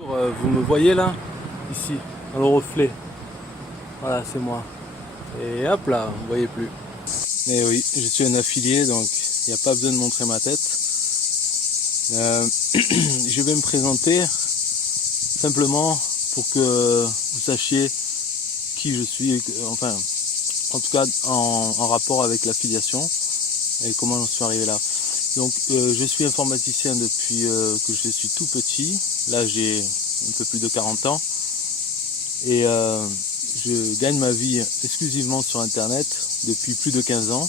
Vous me voyez là, ici, dans le reflet. Voilà, c'est moi. Et hop là, vous ne voyez plus. Mais oui, je suis un affilié, donc il n'y a pas besoin de montrer ma tête. Je vais me présenter simplement pour que vous sachiez qui je suis, enfin, en tout cas en rapport avec l'affiliation et comment j'en suis arrivé là. Donc je suis informaticien depuis que je suis tout petit. Là j'ai un peu plus de 40 ans et je gagne ma vie exclusivement sur internet depuis plus de 15 ans.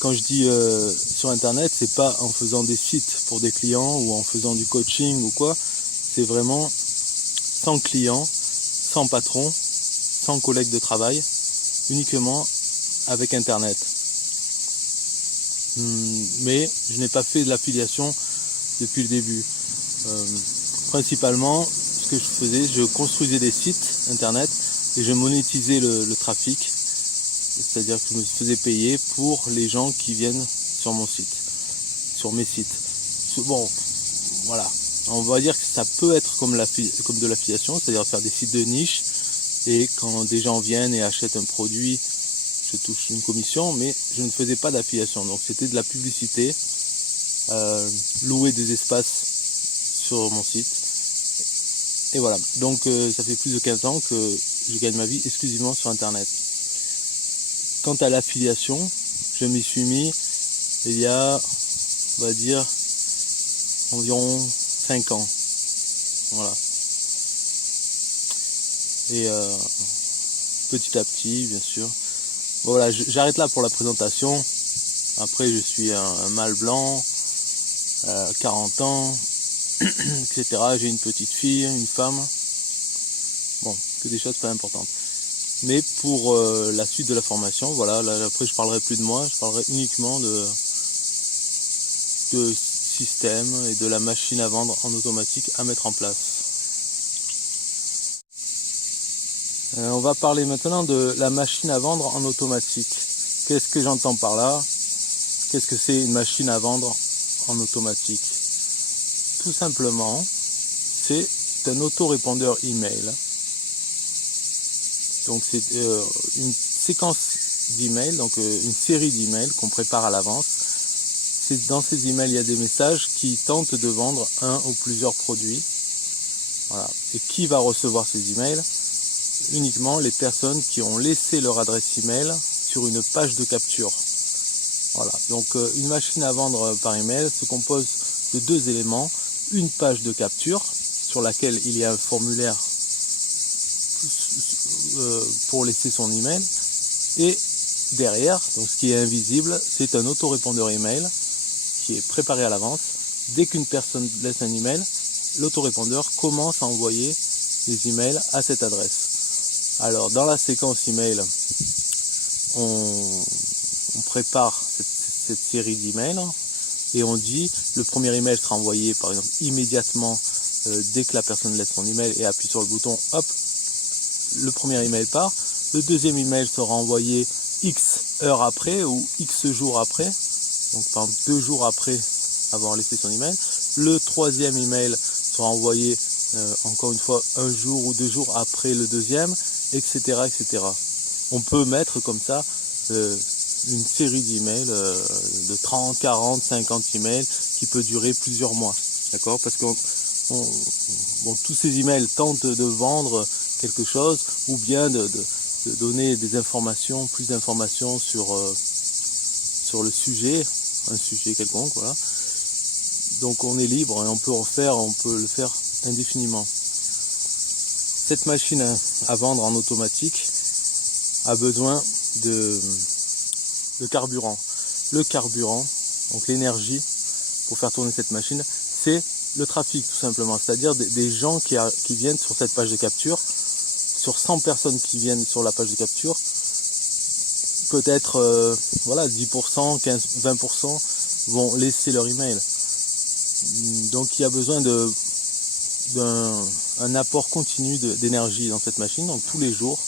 Quand je dis sur internet, c'est pas en faisant des sites pour des clients ou en faisant du coaching ou quoi, c'est vraiment sans client, sans patron, sans collègue de travail, uniquement avec internet. Mais je n'ai pas fait de l'affiliation depuis le début. Principalement, ce que je faisais, je construisais des sites internet et je monétisais le trafic, c'est-à-dire que je me faisais payer pour les gens qui viennent sur mon site, sur mes sites. Bon, voilà, on va dire que ça peut être comme de l'affiliation, c'est-à-dire faire des sites de niche, et quand des gens viennent et achètent un produit, je touche une commission, mais je ne faisais pas d'affiliation, donc c'était de la publicité, louer des espaces sur mon site, et voilà. Donc ça fait plus de 15 ans que je gagne ma vie exclusivement sur internet. Quant à l'affiliation, je m'y suis mis il y a, on va dire, environ 5 ans, voilà. Et petit à petit, bien sûr. Voilà, j'arrête là pour la présentation. Après, je suis un mâle blanc, 40 ans, etc. J'ai une petite fille, une femme. Bon, que des choses pas importantes. Mais pour la suite de la formation, voilà, là, après je parlerai plus de moi, je parlerai uniquement de système et de la machine à vendre en automatique à mettre en place. On va parler maintenant de la machine à vendre en automatique. Qu'est-ce que j'entends par là? Qu'est-ce que c'est une machine à vendre en automatique? Tout simplement, c'est un autorépondeur email. Donc c'est une séquence d'emails, donc une série d'emails qu'on prépare à l'avance. Dans ces emails, il y a des messages qui tentent de vendre un ou plusieurs produits. Voilà. Et qui va recevoir ces emails? Uniquement les personnes qui ont laissé leur adresse email sur une page de capture. Voilà. Donc une machine à vendre par email se compose de deux éléments. Une page de capture sur laquelle il y a un formulaire pour laisser son email, et derrière, donc ce qui est invisible, c'est un autorépondeur email qui est préparé à l'avance. Dès qu'une personne laisse un email, l'autorépondeur commence à envoyer des emails à cette adresse. Alors dans la séquence email, on prépare cette série d'emails et on dit le premier email sera envoyé par exemple immédiatement dès que la personne laisse son email et appuie sur le bouton, hop, le premier email part. Le deuxième email sera envoyé X heures après ou X jours après, donc par exemple 2 jours après avoir laissé son email. Le troisième email sera envoyé encore une fois 1 jour ou 2 jours après le deuxième, etc., etc. On peut mettre comme ça une série d'emails de 30, 40, 50 emails qui peut durer plusieurs mois, d'accord? Parce que bon, tous ces emails tentent de vendre quelque chose ou bien de donner des informations, plus d'informations sur le sujet, un sujet quelconque, voilà. Donc on est libre et on peut le faire indéfiniment. Cette machine à vendre en automatique a besoin de carburant. Le carburant, donc l'énergie pour faire tourner cette machine, c'est le trafic tout simplement, c'est-à-dire des gens qui viennent sur cette page de capture. Sur 100 personnes qui viennent sur la page de capture, peut-être voilà, 10%, 15, 20% vont laisser leur email. Donc il y a besoin d'un apport continu d'énergie dans cette machine, donc tous les jours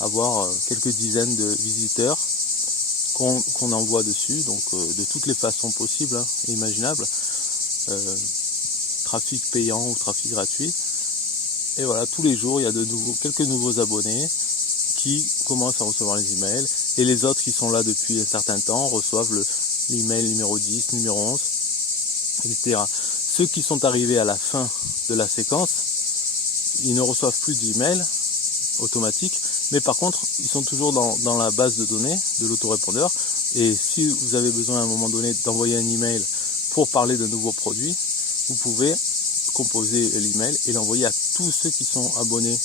avoir quelques dizaines de visiteurs qu'on envoie dessus, donc de toutes les façons possibles, hein, et imaginables, trafic payant ou trafic gratuit. Et voilà, tous les jours, il y a quelques nouveaux abonnés qui commencent à recevoir les emails. Et les autres qui sont là depuis un certain temps reçoivent l'email numéro 10, numéro 11, etc. Ceux qui sont arrivés à la fin de la séquence, ils ne reçoivent plus d'email automatique, mais par contre, ils sont toujours dans la base de données de l'autorépondeur. Et si vous avez besoin à un moment donné d'envoyer un email pour parler d'un nouveau produit, vous pouvez composer l'email et l'envoyer à tous ceux qui sont abonnés.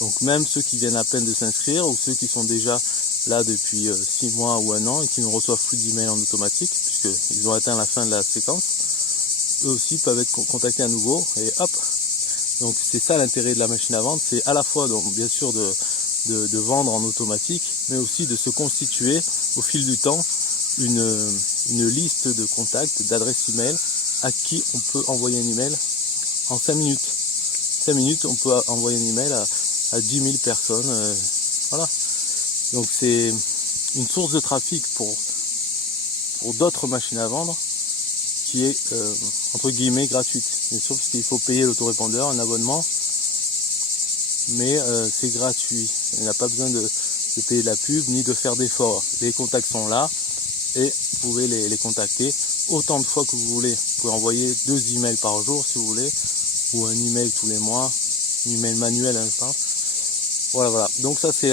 Donc même ceux qui viennent à peine de s'inscrire ou ceux qui sont déjà là depuis 6 mois ou 1 an et qui ne reçoivent plus d'email en automatique puisqu'ils ont atteint la fin de la séquence, eux aussi peuvent être contactés à nouveau et hop. Donc c'est ça l'intérêt de la machine à vendre, c'est à la fois donc, bien sûr de vendre en automatique, mais aussi de se constituer au fil du temps une liste de contacts, d'adresses email à qui on peut envoyer un email en 5 minutes. 5 minutes, on peut envoyer un email à 10 000 personnes. Voilà. Donc c'est une source de trafic pour d'autres machines à vendre qui est entre guillemets gratuite. Bien sûr, parce qu'il faut payer l'autorépondeur, un abonnement, mais c'est gratuit. Il n'y a pas besoin de payer de la pub ni de faire d'efforts. Les contacts sont là et vous pouvez les contacter autant de fois que vous voulez. Vous pouvez envoyer 2 emails par jour si vous voulez, ou un email tous les mois, un email manuel à l'instant. Voilà. Donc ça c'est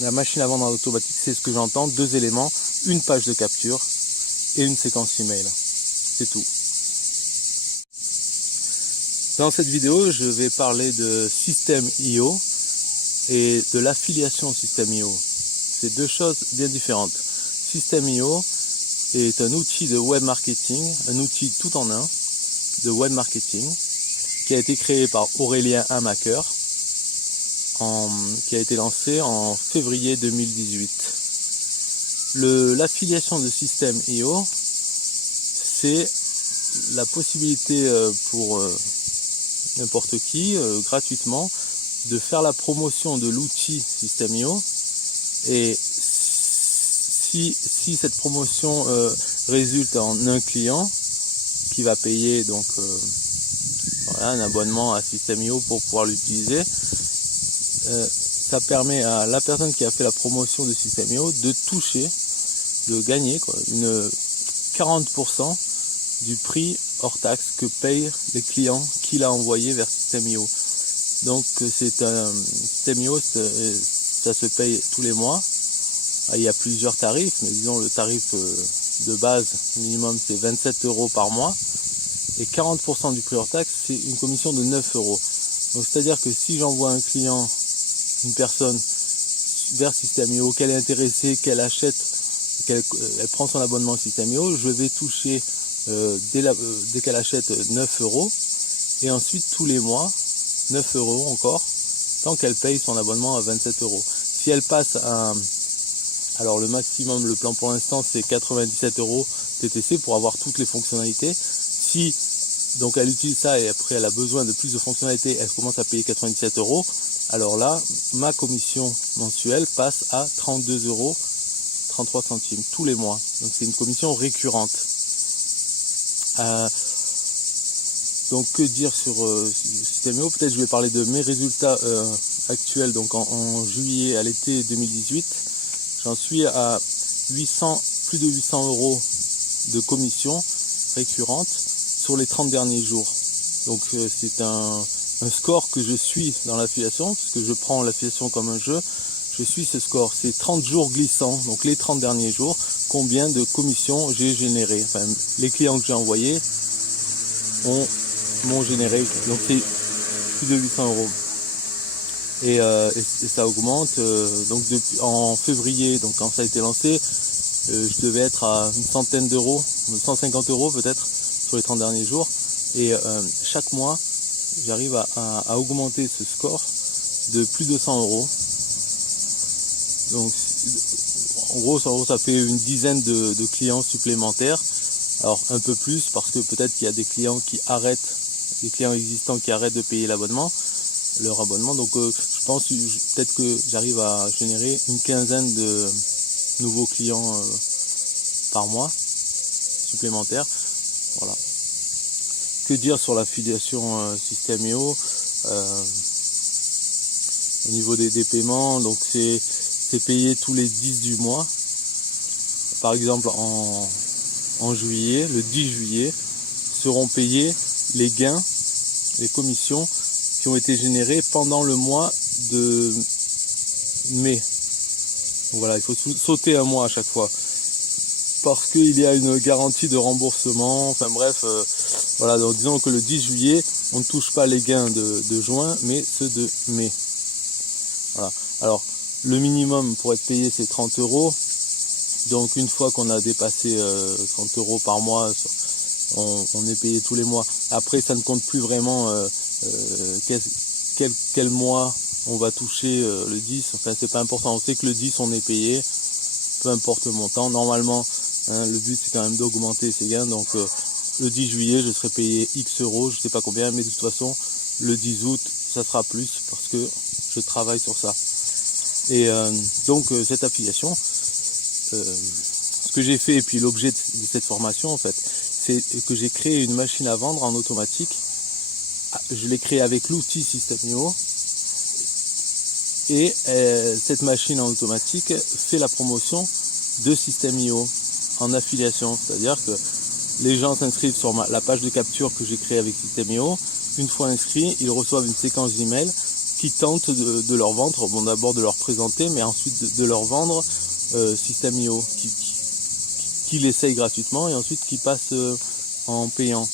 la machine à vendre en automatique, c'est ce que j'entends, 2 éléments, une page de capture et une séquence email. C'est tout. Dans cette vidéo, je vais parler de Systeme.io et de l'affiliation Systeme.io. C'est 2 choses bien différentes. Systeme.io est un outil de web marketing, un outil tout en un de web marketing qui a été créé par Aurélien Hamaker, qui a été lancé en février 2018. L'affiliation de Systeme.io, c'est la possibilité pour n'importe qui, gratuitement, de faire la promotion de l'outil Systeme.io. Et si cette promotion résulte en un client qui va payer donc un abonnement à Systeme.io pour pouvoir l'utiliser, ça permet à la personne qui a fait la promotion de Systeme.io de toucher, de gagner 40% du prix hors taxe que payent les clients qu'il a envoyés vers Systeme.io. Donc c'est un Systeme.io, ça se paye tous les mois. Il y a plusieurs tarifs, mais disons le tarif de base minimum c'est 27 € par mois. Et 40% du prix hors taxe, c'est une commission de 9 €. Donc c'est-à-dire que si j'envoie un client, une personne vers Systeme.io, qu'elle est intéressée, qu'elle achète, elle prend son abonnement Systeme.io, je vais toucher dès qu'elle achète 9 €, et ensuite tous les mois 9 € encore, tant qu'elle paye son abonnement à 27 €. Si elle passe alors le maximum, le plan pour l'instant c'est 97 € TTC pour avoir toutes les fonctionnalités. Si donc elle utilise ça et après elle a besoin de plus de fonctionnalités, elle commence à payer 97 €, alors là ma commission mensuelle passe à 32 € 33 centimes tous les mois. Donc c'est une commission récurrente. Donc que dire sur Systeme.io? Peut-être je vais parler de mes résultats actuels. Donc en juillet à l'été 2018, j'en suis à plus de 800 € de commission récurrente sur les 30 derniers jours. Donc c'est un score que je suis dans l'affiliation, puisque je prends l'affiliation comme un jeu. Je suis ce score, c'est 30 jours glissants, donc les 30 derniers jours, combien de commissions j'ai généré. Enfin, les clients que j'ai envoyés m'ont généré, donc c'est plus de 800 €. Et ça augmente, donc en février, donc quand ça a été lancé, je devais être à une centaine d'euros, 150 € peut-être, sur les 30 derniers jours. Et chaque mois, j'arrive à augmenter ce score de plus de 100 €. Donc en gros ça fait une dizaine de clients supplémentaires. Alors un peu plus parce que peut-être qu'il y a des clients qui arrêtent, des clients existants qui arrêtent de payer leur abonnement. Donc je pense peut-être que j'arrive à générer une quinzaine de nouveaux clients par mois supplémentaires. Voilà. Que dire sur l'affiliation Systeme.io? au niveau des paiements. Donc c'est payé tous les 10 du mois. Par exemple en juillet, le 10 juillet, seront payés les gains, les commissions qui ont été générées pendant le mois de mai. Donc voilà, il faut sauter un mois à chaque fois. Parce qu'il y a une garantie de remboursement, enfin bref, voilà, donc disons que le 10 juillet, on ne touche pas les gains de juin, mais ceux de mai. Voilà. Alors, le minimum pour être payé, c'est 30 euros. Donc une fois qu'on a dépassé 30 euros par mois, on est payé tous les mois. Après, ça ne compte plus vraiment quel mois on va toucher le 10. Enfin, c'est pas important. On sait que le 10, on est payé, peu importe le montant. Normalement, le but, c'est quand même d'augmenter ses gains. Donc, le 10 juillet, je serai payé X euros, je sais pas combien, mais de toute façon, le 10 août, ça sera plus parce que je travaille sur ça. Et donc, cette affiliation, ce que j'ai fait, et puis l'objet de cette formation, en fait, c'est que j'ai créé une machine à vendre en automatique. Je l'ai créée avec l'outil System.io. Et cette machine en automatique fait la promotion de System.io en affiliation. C'est-à-dire que les gens s'inscrivent sur la page de capture que j'ai créée avec System.io. Une fois inscrits, ils reçoivent une séquence d'emails qui tentent de leur vendre, bon d'abord de leur présenter, mais ensuite de leur vendre System.io, qui l'essaye gratuitement et ensuite qui passe en payant.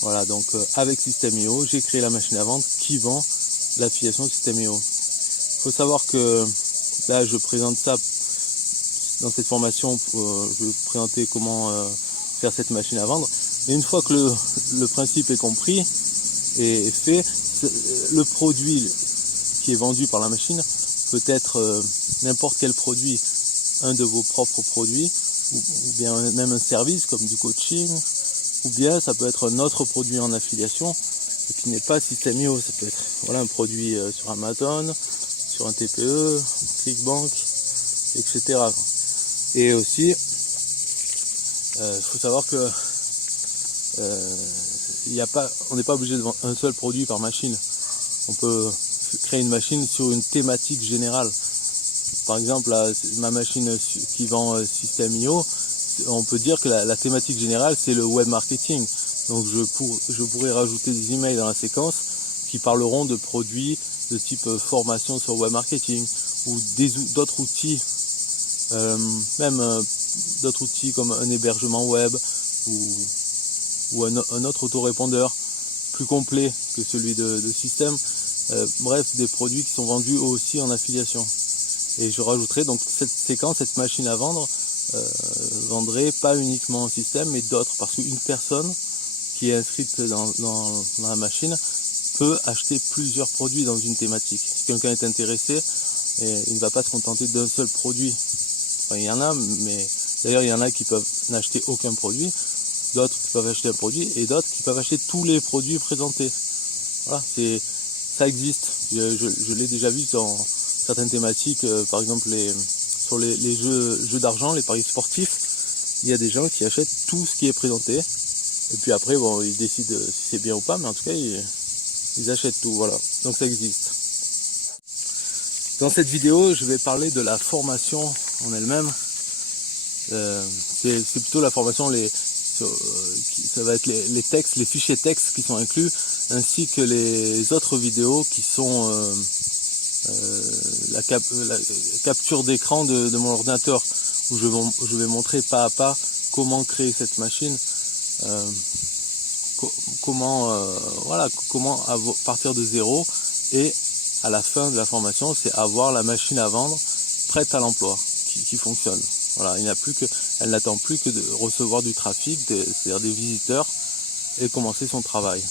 Voilà, donc avec System.io, j'ai créé la machine à vendre qui vend l'affiliation System.io. Il faut savoir que là, je présente ça dans cette formation, je vais présenter comment faire cette machine à vendre. Et une fois que le principe est compris et fait, le produit qui est vendu par la machine peut être n'importe quel produit, un de vos propres produits, ou bien même un service comme du coaching, ou bien ça peut être un autre produit en affiliation et qui n'est pas System.io. Ça peut être voilà, un produit sur Amazon, sur un TPE, Clickbank, etc. Et aussi, il faut savoir que on n'est pas obligé de vendre un seul produit par machine. On peut créer une machine sur une thématique générale. Par exemple, ma machine qui vend System.io, on peut dire que la thématique générale, c'est le web marketing. Donc je pourrais rajouter des emails dans la séquence qui parleront de produits de type formation sur web marketing ou d'autres outils, même d'autres outils comme un hébergement web ou un autre autorépondeur plus complet que celui de System. Bref, des produits qui sont vendus aussi en affiliation. Et je rajouterai donc cette séquence, cette machine à vendre, vendrait pas uniquement un système, mais d'autres, parce qu'une personne qui est inscrite dans la machine peut acheter plusieurs produits dans une thématique. Si quelqu'un est intéressé, il ne va pas se contenter d'un seul produit. Enfin, il y en a, mais d'ailleurs il y en a qui peuvent n'acheter aucun produit, d'autres qui peuvent acheter un produit, et d'autres qui peuvent acheter tous les produits présentés. Voilà, ça existe. Je l'ai déjà vu dans certaines thématiques, par exemple sur les jeux d'argent, les paris sportifs, il y a des gens qui achètent tout ce qui est présenté. Et puis après, bon, ils décident si c'est bien ou pas, mais en tout cas, ils achètent tout, voilà. Donc ça existe. Dans cette vidéo, je vais parler de la formation en elle-même. C'est plutôt la formation, ça va être les textes, les fichiers textes qui sont inclus, ainsi que les autres vidéos qui sont la capture d'écran de mon ordinateur, où je vais montrer pas à pas comment créer cette machine, comment partir de zéro, et à la fin de la formation, c'est avoir la machine à vendre prête à l'emploi, qui fonctionne. Voilà, elle n'attend plus que de recevoir du trafic, c'est-à-dire des visiteurs, et commencer son travail.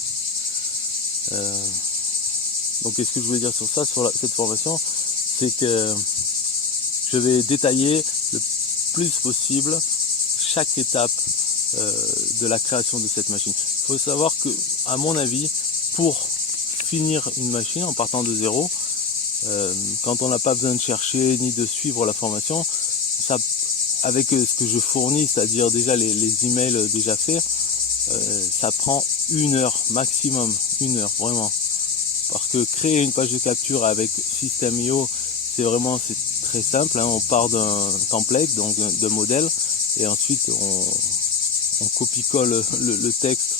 Donc qu'est-ce que je voulais dire sur ça, cette formation, c'est que je vais détailler le plus possible chaque étape de la création de cette machine. Il faut savoir que, à mon avis, pour finir une machine en partant de zéro, quand on n'a pas besoin de chercher ni de suivre la formation, avec ce que je fournis, c'est-à-dire déjà les emails déjà faits, ça prend 1 heure maximum, 1 heure vraiment. parce que créer une page de capture avec System.io, c'est très simple, hein. On part d'un template, donc d'un modèle, et ensuite on copie-colle le texte,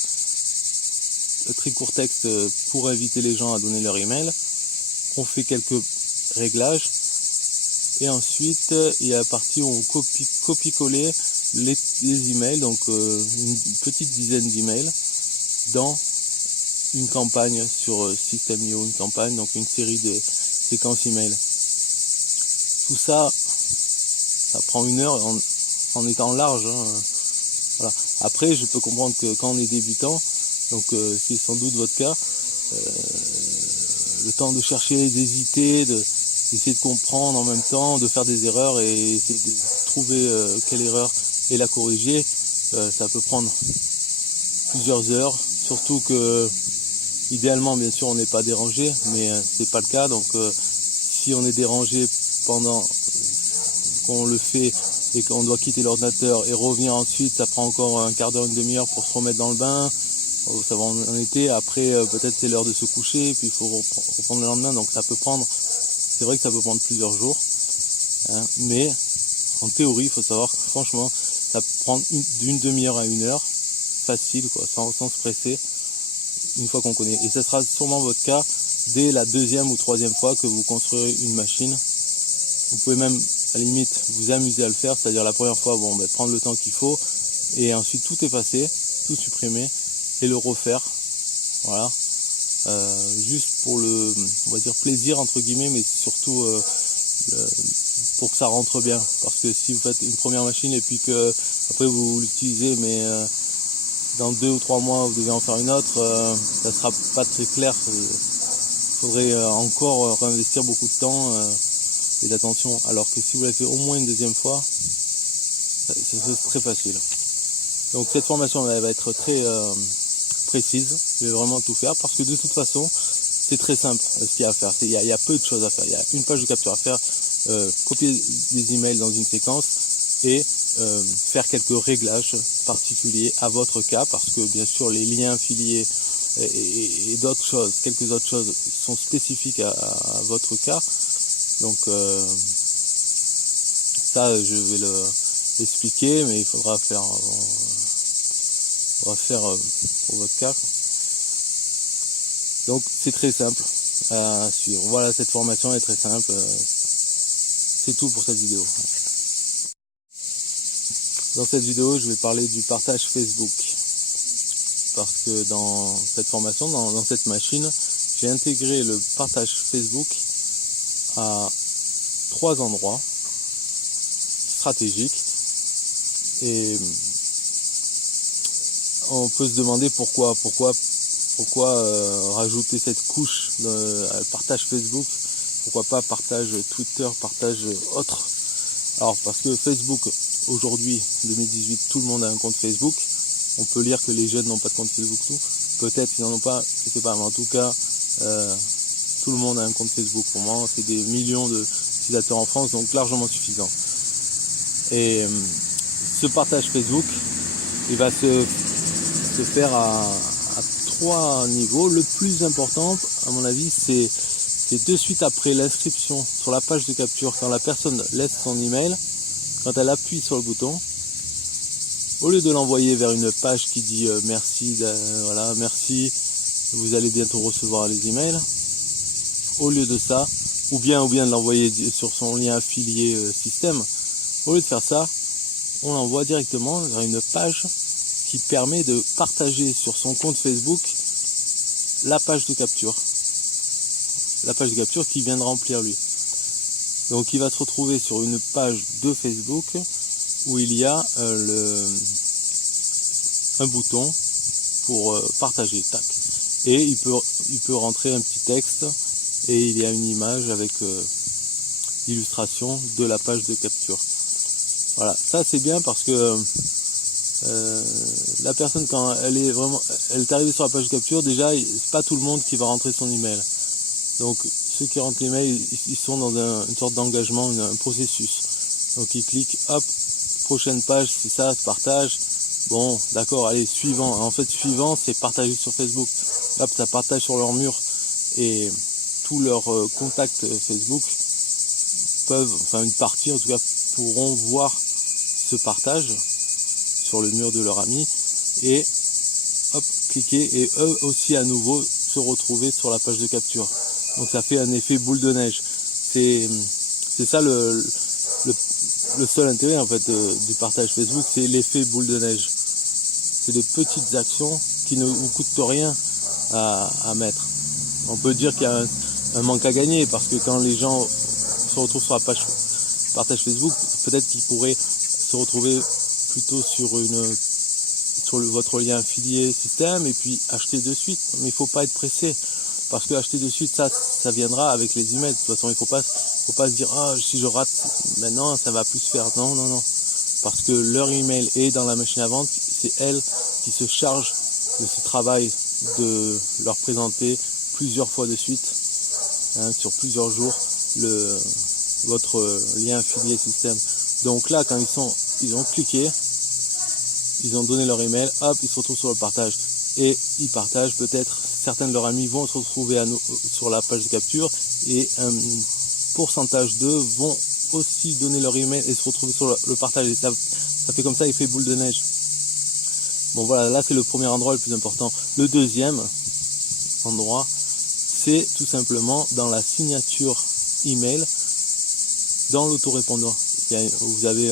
le très court texte pour inviter les gens à donner leur email. On fait quelques réglages et ensuite il y a la partie où on copie-coller les emails, donc une petite dizaine d'emails dans une campagne sur System.io, une campagne, donc une série de séquences email. Tout ça, ça prend 1 heure en étant large, hein. Voilà. Après, je peux comprendre que quand on est débutant, donc c'est sans doute votre cas, le temps de chercher, d'hésiter, d'essayer de comprendre en même temps, de faire des erreurs et essayer de trouver quelle erreur et la corriger, ça peut prendre plusieurs heures, surtout que idéalement bien sûr on n'est pas dérangé, mais c'est pas le cas, donc si on est dérangé pendant qu'on le fait et qu'on doit quitter l'ordinateur et revenir ensuite, ça prend encore un quart d'heure, une demi-heure pour se remettre dans le bain. Ça va en été, après peut-être c'est l'heure de se coucher, puis il faut reprendre le lendemain, donc c'est vrai que ça peut prendre plusieurs jours, hein, mais en théorie il faut savoir que franchement ça peut prendre d'une demi-heure à 1 heure, facile quoi, sans se presser, une fois qu'on connaît. Et ce sera sûrement votre cas dès la 2e ou 3e fois que vous construirez une machine. Vous pouvez même à la limite vous amuser à le faire, c'est-à-dire la première fois prendre le temps qu'il faut et ensuite tout effacer, tout supprimer et le refaire, voilà, juste pour le, on va dire plaisir entre guillemets, mais surtout pour que ça rentre bien, parce que si vous faites une première machine et puis que après vous l'utilisez, mais dans 2 ou 3 mois vous devez en faire une autre, ça sera pas très clair, il faudrait encore réinvestir beaucoup de temps et d'attention, alors que si vous l'avez fait au moins une 2e fois, c'est très facile. Donc cette formation elle va être très précise, je vais vraiment tout faire parce que de toute façon c'est très simple ce qu'il y a à faire, il y a peu de choses à faire, il y a une page de capture à faire, copier des emails dans une séquence et faire quelques réglages particuliers à votre cas, parce que bien sûr les liens affiliés et d'autres choses, quelques autres choses sont spécifiques à votre cas, donc ça je vais l'expliquer, mais il faudra faire pour votre cas. Donc c'est très simple à suivre. Voilà, cette formation est très simple. C'est tout pour cette vidéo. Dans cette vidéo, je vais parler du partage Facebook. Parce que dans cette formation, dans cette machine, j'ai intégré le partage Facebook à 3 endroits stratégiques. Et on peut se demander pourquoi rajouter cette couche de partage Facebook, pourquoi pas partage Twitter, partage autre. Alors parce que Facebook, aujourd'hui, 2018, tout le monde a un compte Facebook. On peut lire que les jeunes n'ont pas de compte Facebook, peut-être qu'ils n'en ont pas, je sais pas, mais en tout cas, tout le monde a un compte Facebook pour moi. C'est des millions d'utilisateurs en France, donc largement suffisant. Et ce partage Facebook, il va se faire à 3 niveaux. Le plus important, à mon avis, c'est de suite après l'inscription sur la page de capture, quand la personne laisse son email, quand elle appuie sur le bouton, au lieu de l'envoyer vers une page qui dit merci, voilà, merci, vous allez bientôt recevoir les emails, au lieu de ça, ou bien de l'envoyer sur son lien affilié système, au lieu de faire ça, on l'envoie directement vers une page qui permet de partager sur son compte Facebook la page de capture. La page de capture qu'il vient de remplir lui. Donc il va se retrouver sur une page de Facebook où il y a un bouton pour partager. Tac. Et il peut rentrer un petit texte et il y a une image avec l'illustration de la page de capture. Voilà, ça c'est bien parce que la personne, quand elle est arrivée sur la page de capture, déjà c'est pas tout le monde qui va rentrer son email. Donc ceux qui rentrent l'email, ils sont dans une sorte d'engagement, un processus. Donc ils cliquent, hop, prochaine page, c'est ça, se partage. Bon, d'accord, allez, suivant. En fait, suivant, c'est partager sur Facebook. Hop, ça partage sur leur mur. et tous leurs contacts Facebook peuvent, enfin une partie en tout cas, pourront voir ce partage sur le mur de leur ami et hop, cliquer et eux aussi à nouveau se retrouver sur la page de capture. Donc ça fait un effet boule de neige. C'est ça le seul intérêt en fait du partage Facebook, c'est l'effet boule de neige. C'est des petites actions qui ne vous coûtent rien à mettre. On peut dire qu'il y a un manque à gagner parce que quand les gens se retrouvent sur la page partage Facebook, peut-être qu'ils pourraient se retrouver plutôt sur votre lien affilié système et puis acheter de suite. Mais il ne faut pas être pressé parce que acheter de suite, ça viendra avec les emails. De toute façon, il faut pas se dire si je rate maintenant, ça va plus se faire. Non. Parce que leur email est dans la machine à vente, c'est elle qui se charge de ce travail de leur présenter plusieurs fois de suite, sur plusieurs jours, votre lien affilié système. Donc là, quand ils ont cliqué, ils ont donné leur email, hop, ils se retrouvent sur le partage. Et ils partagent, peut-être certains de leurs amis vont se retrouver sur la page de capture et un pourcentage d'eux vont aussi donner leur email et se retrouver sur le partage. Et ça fait comme ça, effet boule de neige. Bon voilà, là c'est le premier endroit le plus important. Le deuxième endroit, c'est tout simplement dans la signature email, dans l'autorépondeur. Vous avez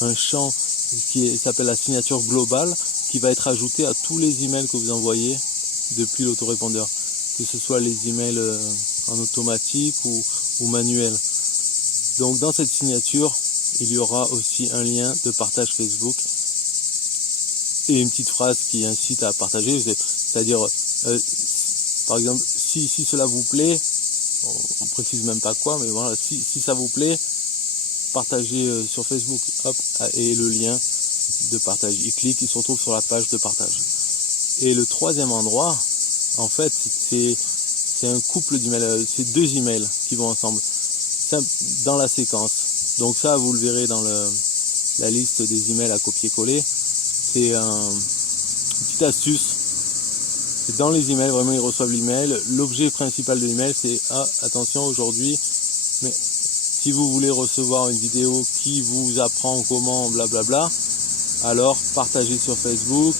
un champ qui s'appelle la signature globale qui va être ajouté à tous les emails que vous envoyez depuis l'autorépondeur, que ce soit les emails en automatique ou manuel. Donc dans cette signature, il y aura aussi un lien de partage Facebook et une petite phrase qui incite à partager, c'est-à-dire par exemple si cela vous plaît, on précise même pas quoi, mais voilà, si ça vous plaît, partagez sur Facebook, hop, et le lien de partage. Il clique, il se retrouve sur la page de partage. Et le troisième endroit, en fait, c'est un couple d'emails, c'est deux emails qui vont ensemble, dans la séquence. Donc ça, vous le verrez dans la liste des emails à copier-coller. C'est une petite astuce. C'est dans les emails, vraiment ils reçoivent l'email. L'objet principal de l'email, c'est attention aujourd'hui, mais si vous voulez recevoir une vidéo qui vous apprend comment blablabla, alors partagez sur Facebook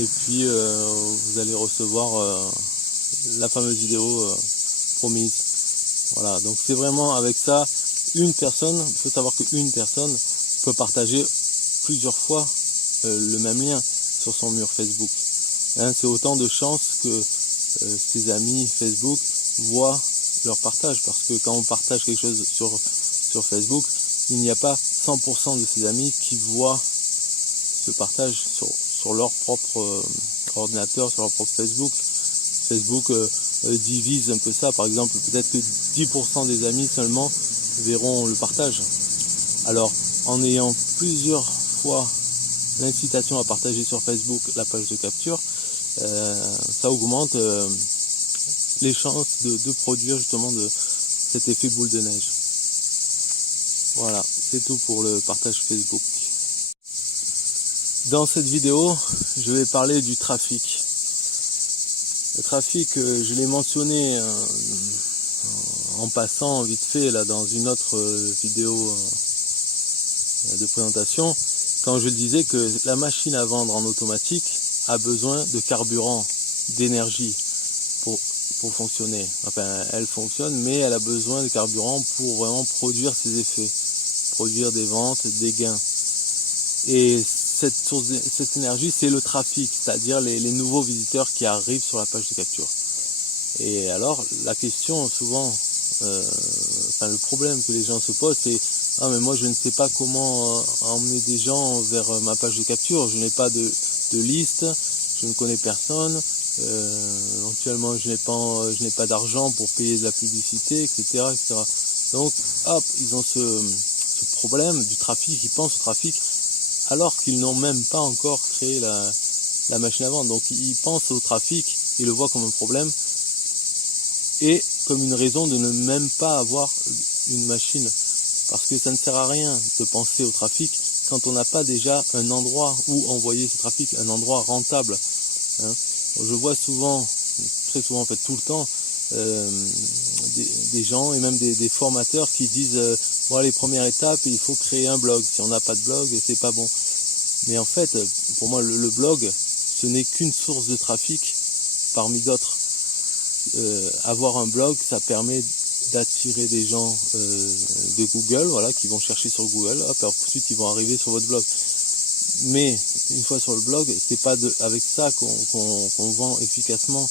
et puis vous allez recevoir la fameuse vidéo promise. Voilà, donc c'est vraiment avec ça, une personne, il faut savoir qu'une personne peut partager plusieurs fois le même lien sur son mur Facebook. C'est autant de chances que ses amis Facebook voient leur partage, parce que quand on partage quelque chose sur Facebook, il n'y a pas 100% de ses amis qui voient ce partage sur leur propre ordinateur, sur leur propre Facebook. Facebook divise un peu ça, par exemple, peut-être que 10% des amis seulement verront le partage. Alors, en ayant plusieurs fois l'incitation à partager sur Facebook la page de capture, ça augmente les chances de produire justement cet effet boule de neige. Voilà, c'est tout pour le partage Facebook. Dans cette vidéo, je vais parler du trafic. Le trafic, je l'ai mentionné en passant vite fait là dans une autre vidéo de présentation, quand je disais que la machine à vendre en automatique a besoin de carburant, d'énergie pour fonctionner. Enfin, elle fonctionne, mais elle a besoin de carburant pour vraiment produire ses effets, produire des ventes, des gains. Et cette énergie, c'est le trafic, c'est-à-dire les nouveaux visiteurs qui arrivent sur la page de capture. Et alors, la question souvent, le problème que les gens se posent, c'est « Ah, mais moi je ne sais pas comment emmener des gens vers ma page de capture, je n'ai pas de liste, je ne connais personne, éventuellement je n'ai pas d'argent pour payer de la publicité, etc. etc. » Donc, hop, ils ont ce problème du trafic, ils pensent au trafic, alors qu'ils n'ont même pas encore créé la machine à vendre. Donc ils pensent au trafic, ils le voient comme un problème et comme une raison de ne même pas avoir une machine. Parce que ça ne sert à rien de penser au trafic quand on n'a pas déjà un endroit où envoyer ce trafic, un endroit rentable. Je vois souvent très souvent, en fait tout le temps, des gens et même des formateurs qui disent bon, les premières étapes, il faut créer un blog. Si on n'a pas de blog, c'est pas bon. Mais en fait, pour moi, le blog, ce n'est qu'une source de trafic parmi d'autres. Avoir un blog, ça permet d'attirer des gens de Google, voilà, qui vont chercher sur Google, hop, ensuite ils vont arriver sur votre blog. Mais une fois sur le blog, c'est pas avec ça qu'on vend efficacement.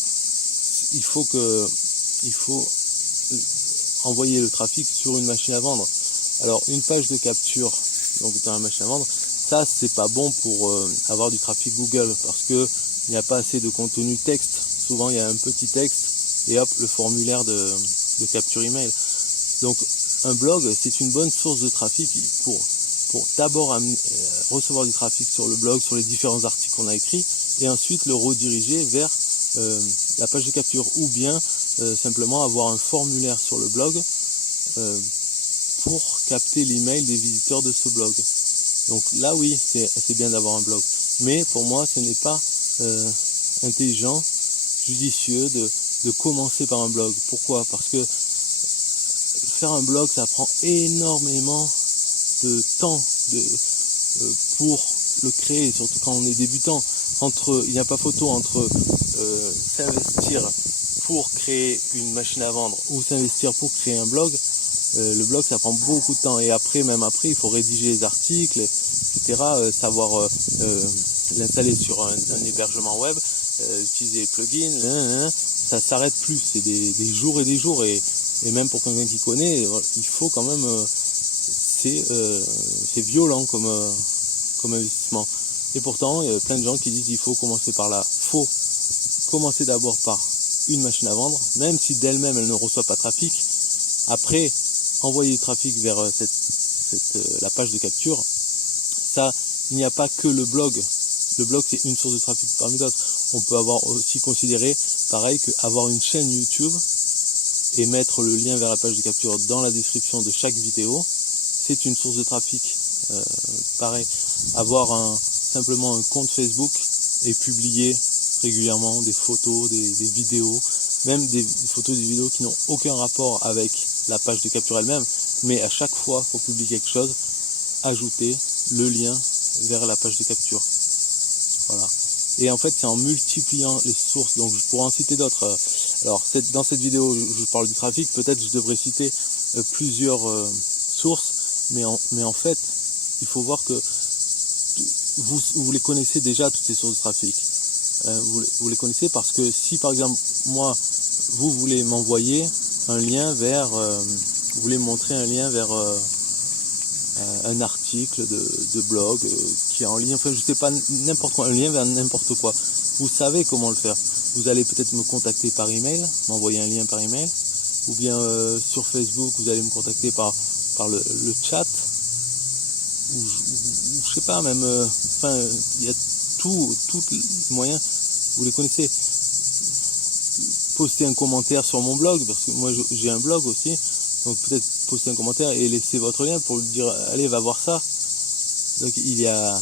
Il faut envoyer le trafic sur une machine à vendre. Alors une page de capture, donc dans la machine à vendre, ça c'est pas bon pour avoir du trafic Google, parce que il n'y a pas assez de contenu texte. Souvent il y a un petit texte et hop, le formulaire de capture email. Donc un blog, c'est une bonne source de trafic pour d'abord recevoir du trafic sur le blog, sur les différents articles qu'on a écrits, et ensuite le rediriger vers la page de capture, ou bien simplement avoir un formulaire sur le blog pour capter l'email des visiteurs de ce blog. Donc là oui, c'est bien d'avoir un blog, mais pour moi ce n'est pas intelligent, judicieux de commencer par un blog. Pourquoi? Parce que faire un blog, ça prend énormément de temps pour le créer, surtout quand on est débutant. Il n'y a pas photo entre s'investir pour créer une machine à vendre ou s'investir pour créer un blog. Le blog, ça prend beaucoup de temps, et même après, il faut rédiger les articles, etc., savoir l'installer sur un hébergement web, utiliser les plugins, ça s'arrête plus, c'est des jours et des jours, et même pour quelqu'un qui connaît, il faut quand même, c'est violent comme investissement. Et pourtant, il y a plein de gens qui disent il faut commencer par là. Faut commencer d'abord par une machine à vendre, même si d'elle-même elle ne reçoit pas de trafic. Après, envoyer du trafic vers la page de capture. Ça, il n'y a pas que le blog. Le blog, c'est une source de trafic parmi d'autres. On peut avoir aussi considéré, pareil, qu'avoir une chaîne YouTube et mettre le lien vers la page de capture dans la description de chaque vidéo, c'est une source de trafic. Pareil, avoir simplement un compte Facebook et publier régulièrement des photos, des vidéos, même des photos, des vidéos qui n'ont aucun rapport avec la page de capture elle-même, mais à chaque fois pour publier quelque chose, ajouter le lien vers la page de capture. Voilà. Et en fait, c'est en multipliant les sources, donc je pourrais en citer d'autres. Alors, dans cette vidéo, je parle du trafic, peut-être je devrais citer plusieurs sources, mais en fait, il faut voir que vous les connaissez déjà, toutes ces sources de trafic. Vous les connaissez parce que si, par exemple, moi, vous voulez m'envoyer un lien vers, vous voulez me montrer un lien vers un article de blog qui est en ligne, enfin je sais pas, n'importe quoi, un lien vers n'importe quoi. Vous savez comment le faire. Vous allez peut-être me contacter par email, m'envoyer un lien par email, ou bien sur Facebook, vous allez me contacter par le chat, ou je sais pas, même, enfin, il y a tous les moyens, vous les connaissez. Poster un commentaire sur mon blog, parce que moi j'ai un blog aussi, donc peut-être poster un commentaire et laisser votre lien pour lui dire allez, va voir ça. Donc il y a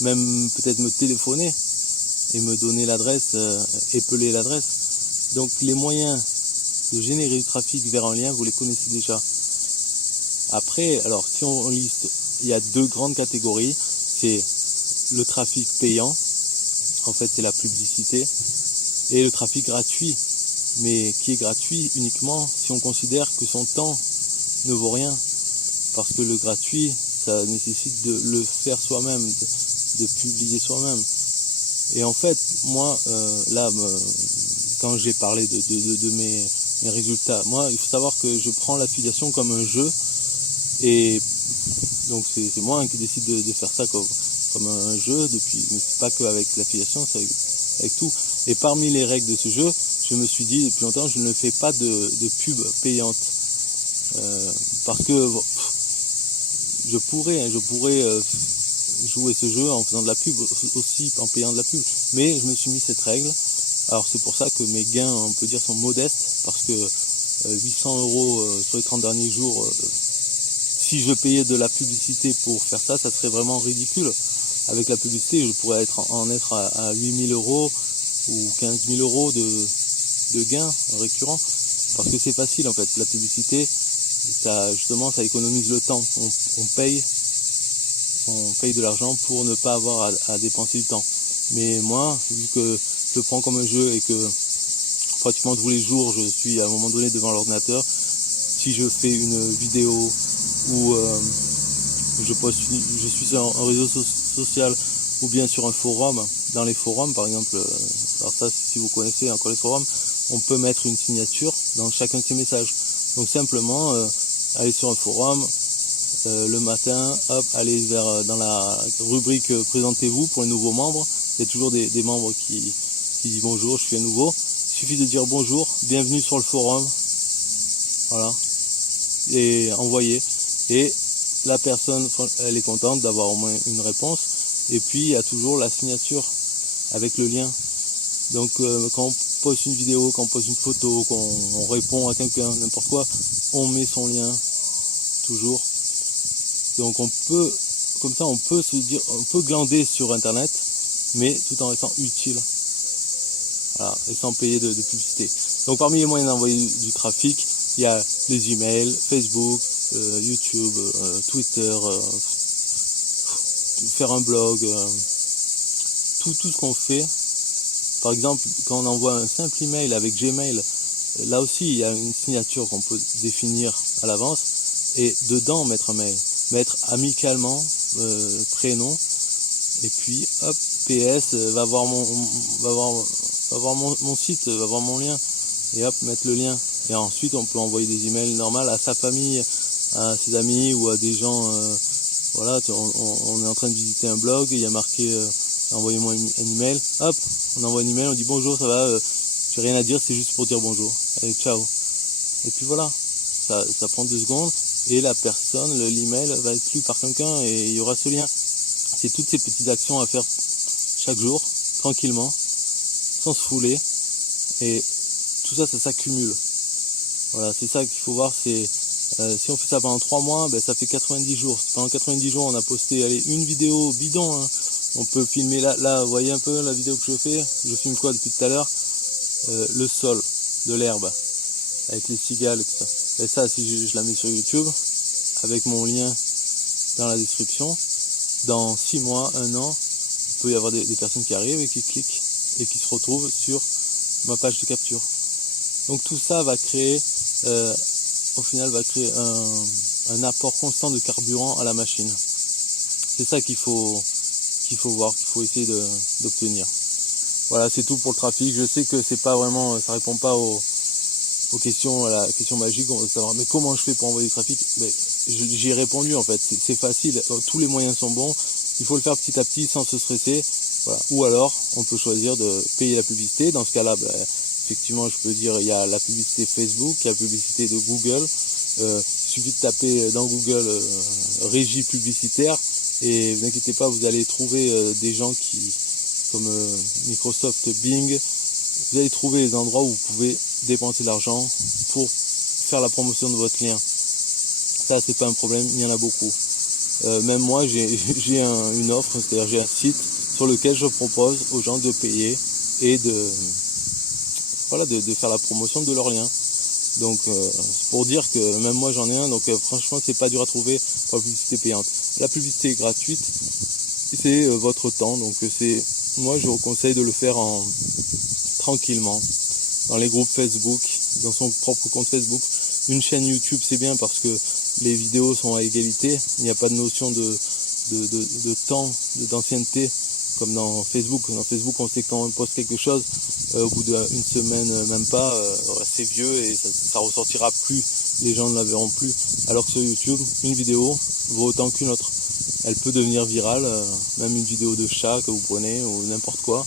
même peut-être me téléphoner et me donner l'adresse, épeler l'adresse. Donc les moyens de générer du trafic vers un lien, vous les connaissez déjà. Après, alors si on liste, il y a deux grandes catégories. C'est le trafic payant, en fait c'est la publicité, et le trafic gratuit, mais qui est gratuit uniquement si on considère que son temps ne vaut rien, parce que le gratuit, ça nécessite de le faire soi-même, de publier soi-même. Et en fait, moi, là, quand j'ai parlé de mes résultats, moi, il faut savoir que je prends l'affiliation comme un jeu, et donc c'est moi qui décide de faire ça comme un jeu, mais c'est pas qu'avec l'affiliation, c'est avec tout. Et parmi les règles de ce jeu, je me suis dit depuis longtemps, je ne fais pas de pub payante. Parce que je pourrais jouer ce jeu en faisant de la pub, aussi en payant de la pub. Mais je me suis mis cette règle. Alors c'est pour ça que mes gains, on peut dire, sont modestes. Parce que 800 € sur les 30 derniers jours, si je payais de la publicité pour faire ça, ça serait vraiment ridicule. Avec la publicité, je pourrais en être à 8000 €. ou 15 000 euros de gains récurrents, parce que c'est facile en fait. La publicité, ça économise le temps. On paye de l'argent pour ne pas avoir à dépenser du temps. Mais moi, vu que je le prends comme un jeu et que pratiquement tous les jours je suis à un moment donné devant l'ordinateur, si je fais une vidéo ou je suis sur un réseau social ou bien sur un forum, dans les forums par exemple, alors ça si vous connaissez encore les forums, on peut mettre une signature dans chacun de ces messages. Donc simplement aller sur un forum le matin, hop, aller dans la rubrique présentez-vous pour les nouveaux membres. Il y a toujours des membres qui disent bonjour, je suis à nouveau. Il suffit de dire bonjour, bienvenue sur le forum, voilà, et envoyer. Et la personne, elle est contente d'avoir au moins une réponse. Et puis il y a toujours la signature avec le lien. Donc quand on poste une vidéo, quand on poste une photo, quand on répond à quelqu'un, n'importe quoi, on met son lien toujours. Donc on peut, comme ça on peut se dire, on peut glander sur internet, mais tout en restant utile. Voilà, et sans payer de publicité. Donc parmi les moyens d'envoyer du trafic, il y a les emails, Facebook, YouTube, Twitter, faire un blog, tout ce qu'on fait. Par exemple, quand on envoie un simple email avec Gmail, là aussi il y a une signature qu'on peut définir à l'avance et dedans mettre un mail, mettre amicalement prénom et puis hop, PS va voir mon site, va voir mon lien et hop, mettre le lien. Et ensuite on peut envoyer des emails normaux à sa famille, à ses amis ou à des gens. Voilà, on est en train de visiter un blog, il y a marqué envoyez-moi un email, hop, on envoie un email, on dit bonjour, ça va, j'ai rien à dire, c'est juste pour dire bonjour, allez ciao. Et puis voilà, ça prend 2 secondes et la personne, l'email va être lu par quelqu'un et il y aura ce lien. C'est toutes ces petites actions à faire chaque jour, tranquillement, sans se fouler, et tout ça s'accumule. Voilà, c'est ça qu'il faut voir, c'est si on fait ça pendant 3 mois, ben, ça fait 90 jours. Si pendant 90 jours on a posté une vidéo bidon, hein. On peut filmer là, vous voyez un peu la vidéo que je fais, je filme quoi depuis tout à l'heure, le sol, de l'herbe, avec les cigales et tout ça. Et ça, si je la mets sur YouTube, avec mon lien dans la description, dans 6 mois, 1 an, il peut y avoir des personnes qui arrivent et qui cliquent et qui se retrouvent sur ma page de capture. Donc tout ça va créer, au final, un apport constant de carburant à la machine. C'est ça qu'il faut voir, qu'il faut essayer d'obtenir. Voilà, c'est tout pour le trafic. Je sais que c'est pas vraiment, ça répond pas aux questions, à la question magique. On veut savoir, mais comment je fais pour envoyer du trafic? Mais j'y ai répondu en fait. C'est facile. Tous les moyens sont bons. Il faut le faire petit à petit sans se stresser. Voilà. Ou alors, on peut choisir de payer la publicité. Dans ce cas-là, effectivement, je peux dire, il y a la publicité Facebook, il y a la publicité de Google. Il suffit de taper dans Google régie publicitaire. Et ne vous inquiétez pas, vous allez trouver des gens comme Microsoft Bing, vous allez trouver des endroits où vous pouvez dépenser de l'argent pour faire la promotion de votre lien. Ça, c'est pas un problème, il y en a beaucoup. Même moi, j'ai une offre, c'est-à-dire j'ai un site sur lequel je propose aux gens de payer et de faire la promotion de leur lien. Donc, c'est pour dire que même moi j'en ai un, donc franchement, c'est pas dur à trouver pour la publicité payante. La publicité gratuite, c'est votre temps, donc moi je vous conseille de le faire tranquillement, dans les groupes Facebook, dans son propre compte Facebook. Une chaîne YouTube c'est bien parce que les vidéos sont à égalité, il n'y a pas de notion de temps, d'ancienneté, comme dans Facebook. Dans Facebook on sait que quand on poste quelque chose, au bout d'une semaine, même pas, c'est vieux et ça ressortira plus, les gens ne la verront plus. Alors que sur YouTube, une vidéo vaut autant qu'une autre. Elle peut devenir virale, même une vidéo de chat que vous prenez ou n'importe quoi,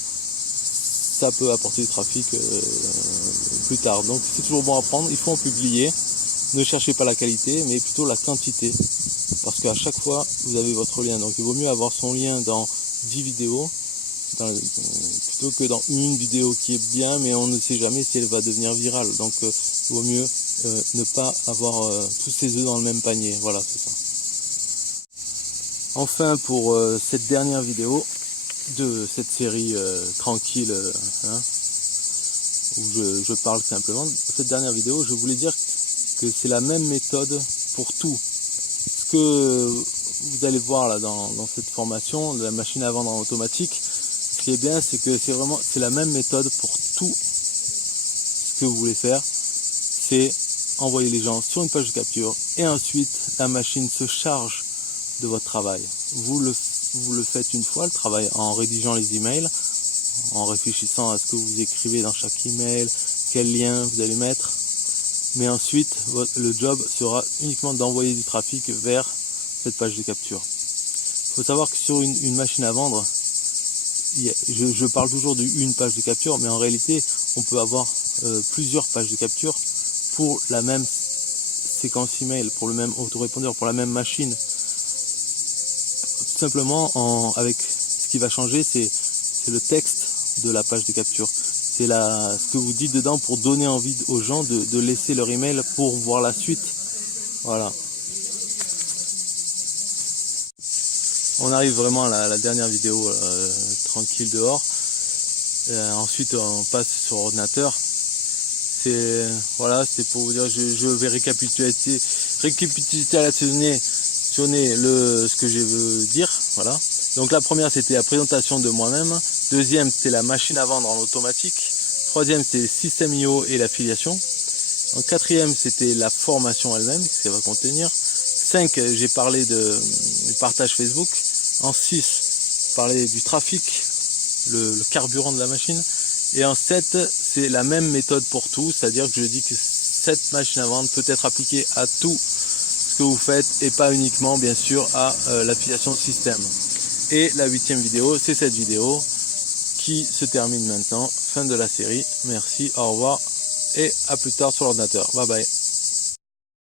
ça peut apporter du trafic plus tard. Donc c'est toujours bon à prendre, il faut en publier. Ne cherchez pas la qualité, mais plutôt la quantité. Parce qu'à chaque fois, vous avez votre lien. Donc il vaut mieux avoir son lien dans 10 vidéos, plutôt que dans une vidéo qui est bien, mais on ne sait jamais si elle va devenir virale. Donc il vaut mieux ne pas avoir tous ses œufs dans le même panier. Voilà, c'est ça. Enfin, pour cette dernière vidéo, de cette série tranquille, hein, où je parle simplement. Cette dernière vidéo, je voulais dire que c'est la même méthode pour tout. Ce que vous allez voir là dans cette formation de la machine à vendre en automatique, ce qui est bien, c'est que c'est la même méthode pour tout ce que vous voulez faire. C'est envoyer les gens sur une page de capture et ensuite la machine se charge de votre travail. Vous le faites une fois, le travail, en rédigeant les emails, en réfléchissant à ce que vous écrivez dans chaque email, quel lien vous allez mettre. Mais ensuite, le job sera uniquement d'envoyer du trafic vers cette page de capture. Il faut savoir que sur une machine à vendre, je parle toujours d'une page de capture, mais en réalité, on peut avoir plusieurs pages de capture pour la même séquence email, pour le même autorépondeur, pour la même machine. Tout simplement, avec ce qui va changer, c'est le texte de la page de capture. C'est ce que vous dites dedans pour donner envie aux gens de laisser leur email pour voir la suite. Voilà. On arrive vraiment à la dernière vidéo tranquille dehors. Ensuite, on passe sur ordinateur. Voilà, c'est pour vous dire, je vais récapituler ce que je veux dire. Voilà. Donc la première, c'était la présentation de moi-même. Deuxième, c'était la machine à vendre en automatique. Troisième, c'était le système IO et l'affiliation. En quatrième, c'était la formation elle-même, ce qu'elle va contenir. 5, j'ai parlé du partage Facebook. En 6, parler du trafic, le carburant de la machine. Et en 7, c'est la même méthode pour tout, c'est-à-dire que je dis que cette machine à vendre peut être appliquée à tout ce que vous faites et pas uniquement, bien sûr, à l'affiliation système. Et la 8e vidéo, c'est cette vidéo qui se termine maintenant. Fin de la série. Merci, au revoir et à plus tard sur l'ordinateur. Bye bye.